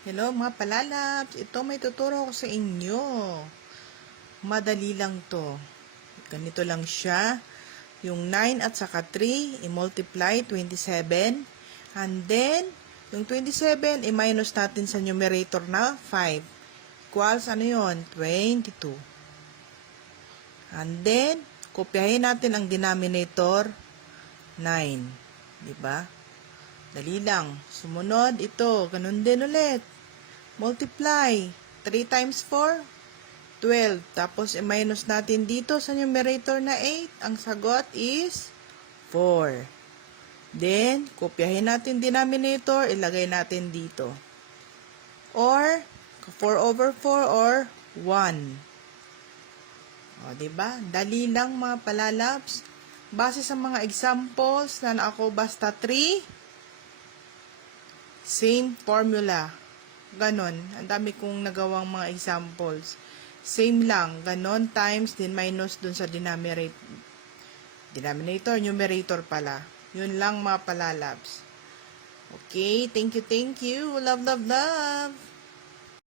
Hello mga palalabs, ito may tuturo ko sa inyo. Madali lang to. Ganito lang siya. Yung 9 at saka 3, i-multiply 27. And then, yung 27, i-minus natin sa numerator na 5. Equals, ano yun? 22. And then, kopyahin natin ang denominator 9. Diba? Dali lang. Sumunod, ito. Ganun din ulit. Multiply. 3 times 4, 12. Tapos, i-minus natin dito sa numerator na 8. Ang sagot is 4. Then, kopyahin natin denominator. Ilagay natin dito. Or, 4 over 4 or 1. O, diba? Dali lang mga palalabs. Base sa mga examples na ako basta 3, same formula. Ganon. Ang dami kong nagawang mga examples. Same lang. Ganon times din minus dun sa denominator, numerator pala. Yun lang mga palalabs. Okay. Thank you. Love, love, love.